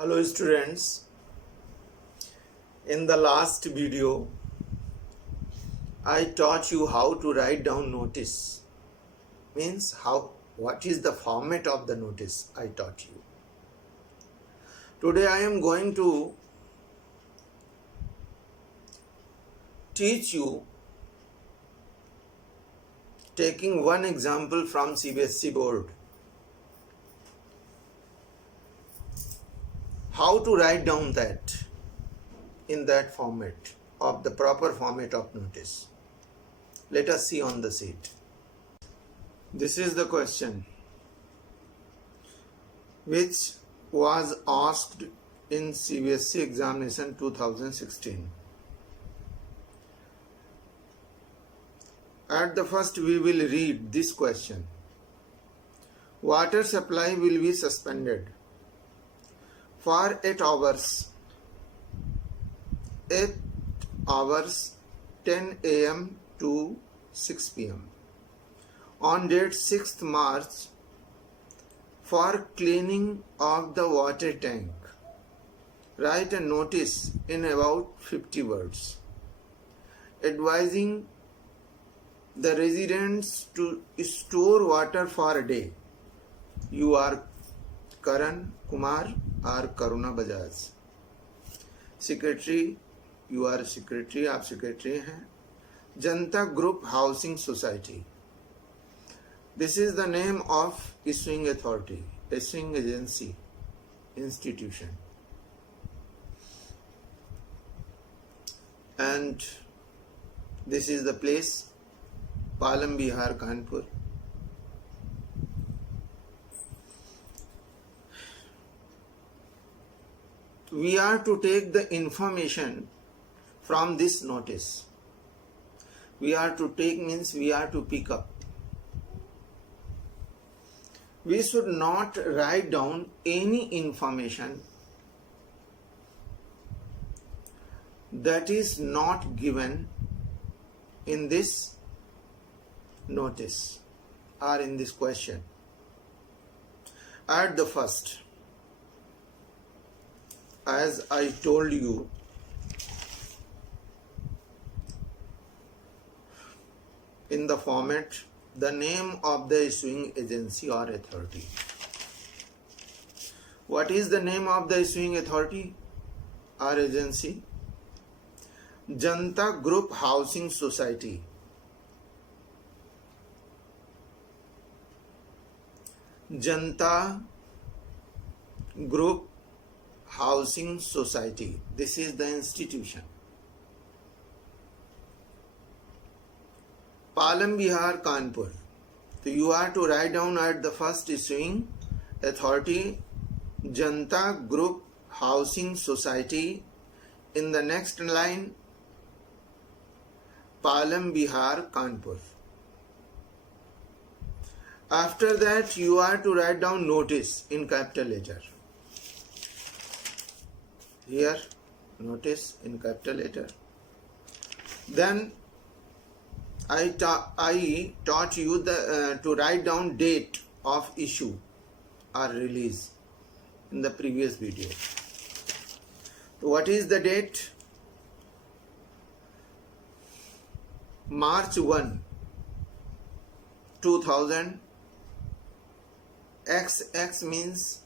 Hello students, in the last video I taught you how to write down notice, means what is the format of the notice I taught you. Today I am going to teach you taking one example from Cbse board, how to write down that in that format of the proper format of notice. Let us see on the sheet. This is the question which was asked in Cbse examination 2016. At the first we will read this question. Water supply will be suspended for 8 hours 10 a.m. to 6 p.m. on date 6th March for cleaning of the water tank. Write a notice in about 50 words advising the residents to store water for a day. You are Karan Kumar or Karuna Bajaj. Secretary, you are secretary, आप secretary हैं. जनता group housing society. This is the name of issuing authority, issuing agency, institution. And this is the place, Palam, Bihar, Kanpur. We are to take the information from this notice. We are to take means we are to pick up. We should not write down any information that is not given in this notice or in this question. At the first, as I told you, in the format, the name of the issuing agency or authority. What is the name of the issuing authority or agency? Janta Group Housing Society. Janta Group Housing Society. This is the institution. Palam, Bihar, Kanpur. So you are to write down at the first issuing authority, Janta Group Housing Society. In the next line, Palam, Bihar, Kanpur. After that, you are to write down notice in capital letter. Here, notice in capital letter. Then I taught you to write down date of issue or release in the previous video. What is the date? March 1, 2000. X means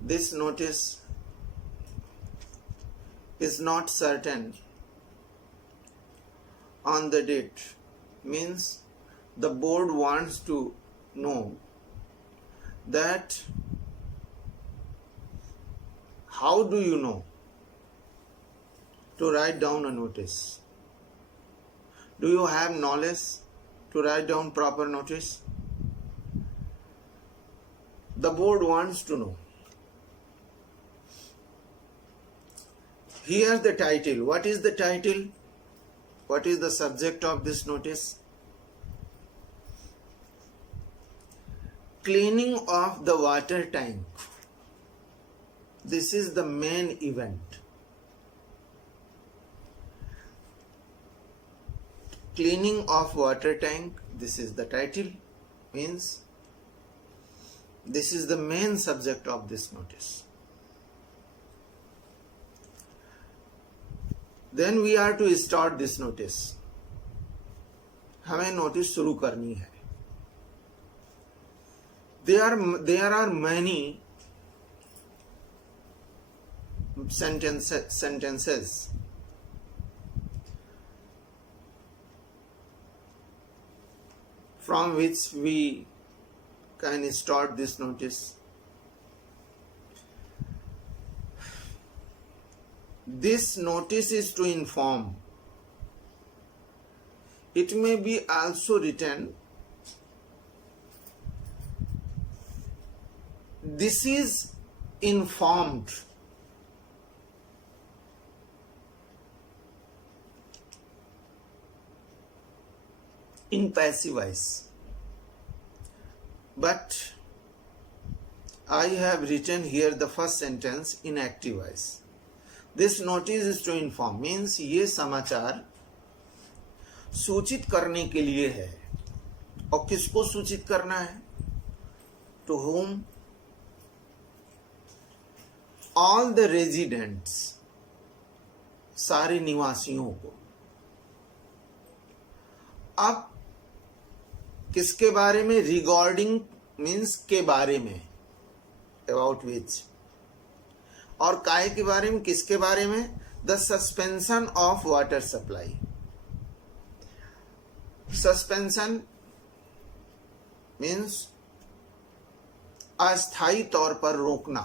this notice is not certain on the date, means the board wants to know that how do you know to write down a notice? Do you have knowledge to write down proper notice? The board wants to know. Here the title. What is the title? What is the subject of this notice? Cleaning of the water tank. This is the main event. Cleaning of water tank, this is the title, means This is the main subject of this notice. Then we are to start this notice. हमें notice शुरू करनी है. There are many sentences from which we can start this notice. This notice is to inform. It may be also written, this is informed. In passive voice. But I have written here the first sentence in active voice. This notice is to inform means ये समाचार सूचित करने के लिए है. और किसको सूचित करना है? To whom? All the residents, सारे निवासियों को. अब किसके बारे में? रिगार्डिंग मीन्स के बारे में, अबाउट विच. और काय के बारे में? किसके बारे में? The suspension of water supply. Suspension means अस्थायी तौर पर रोकना.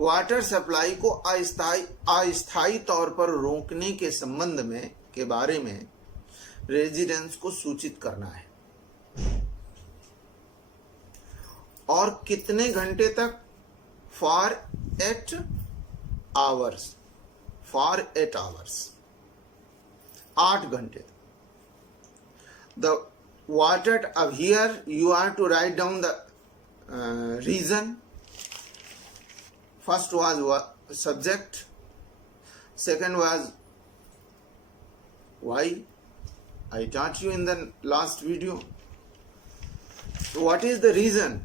वाटर सप्लाई को अस्थायी तौर पर रोकने के संबंध में के बारे में रेजिडेंट्स को सूचित करना है. और कितने घंटे तक? For 8 hours. For 8 hours. 8 घंटे. The water, here you are to write down the reason. First was subject. Second was why. I taught you in the last video. So what is the reason?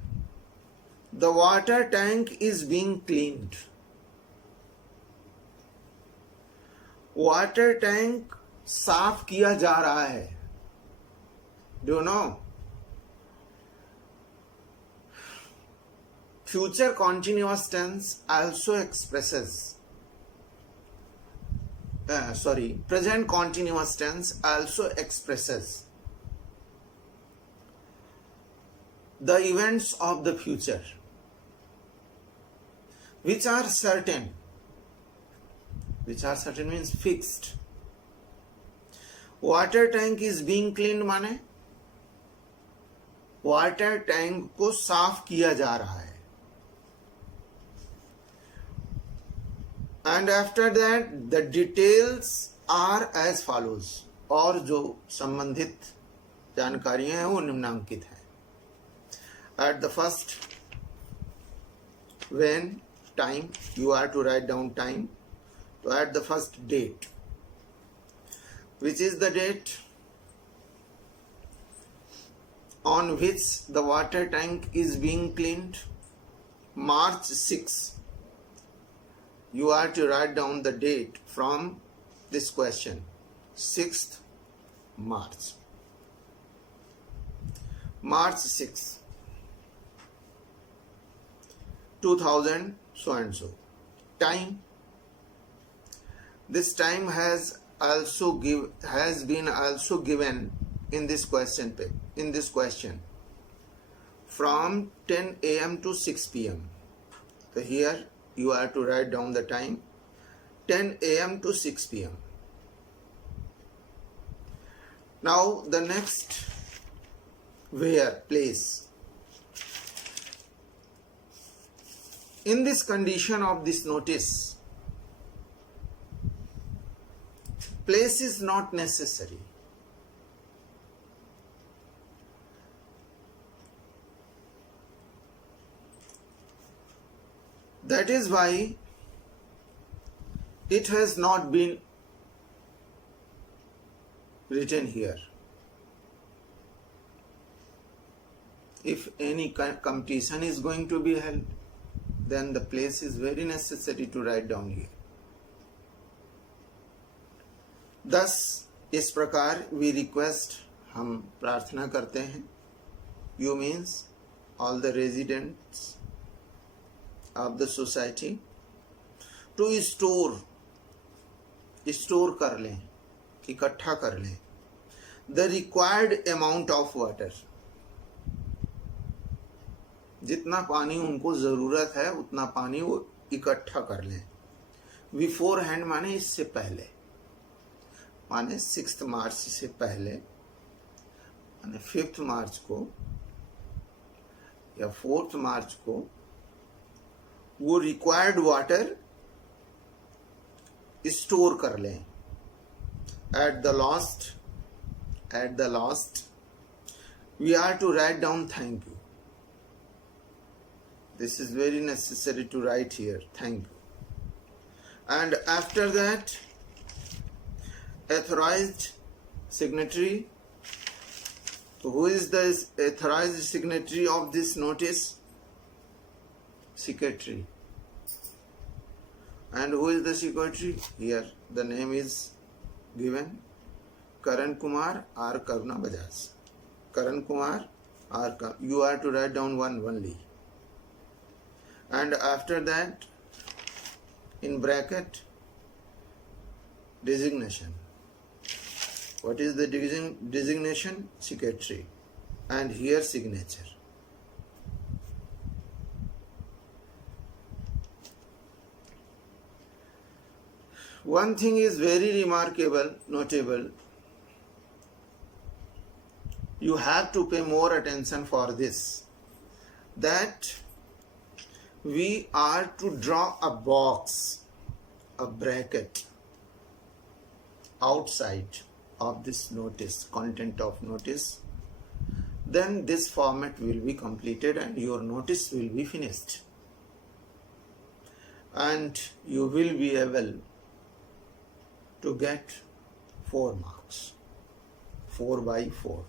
The water tank is being cleaned. Water tank साफ किया जा रहा है. Do you know? Future continuous tense also expresses present continuous tense also expresses the events of the future which are certain. Which are certain means fixed. Water tank is being cleaned माने water tank को साफ किया जा रहा है. And after that the details are as follows. और जो संबंधित जानकारियां हैं वो निम्नांकित हैं. At the first, when, time, you are to write down time. So at the first, date. Which is the date on which the water tank is being cleaned? March 6. You are to write down the date from this question. 6th March. March 6, 2000 so and so. Time. This time has been also given in this question from 10 a.m. to 6 p.m. So here you are to write down the time 10 a.m. to 6 p.m. Now the next, where, place. In this condition of this notice, place is not necessary. That is why it has not been written here. if any competition is going to be held, then the place is very necessary to write down here. Thus इस प्रकार we request, हम प्रार्थना करते हैं, you means all the residents of the society, to store कर लें, इकट्ठा कर लें, the required amount of water, जितना पानी उनको ज़रूरत है उतना पानी वो इकट्ठा कर लें. बिफोर हैंड माने इससे पहले, माने 6 मार्च से पहले, माने 5 मार्च को या 4 मार्च को वो रिक्वायर्ड वाटर स्टोर कर लें. At the last we are to write down thank you. This is very necessary to write here, thank you. And after that, authorized signatory. Who is the authorized signatory of this notice? Secretary. And who is the secretary? Here the name is given, Karan Kumar or Karuna Bajaj. Karan Kumar or you are to write down one only. And after that, in bracket, designation. What is the designation? Secretary. And here signature. One thing is very remarkable, notable. You have to pay more attention for this. That we are to draw a box, a bracket outside of this notice, content of notice. Then this format will be completed and your notice will be finished. And you will be able to get 4 marks, 4 by 4.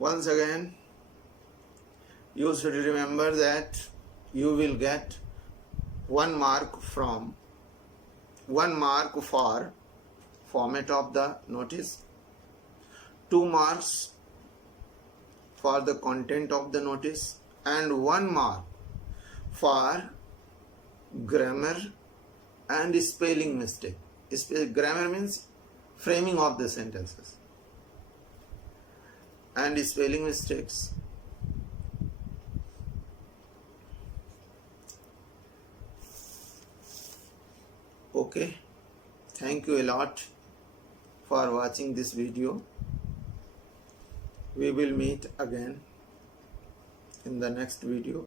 Once again, you should remember that you will get 1 mark for format of the notice, 2 marks for the content of the notice, and 1 mark for grammar and spelling mistake. Grammar means framing of the sentences, and spelling mistakes. Okay, thank you a lot for watching this video. We will meet again in the next video.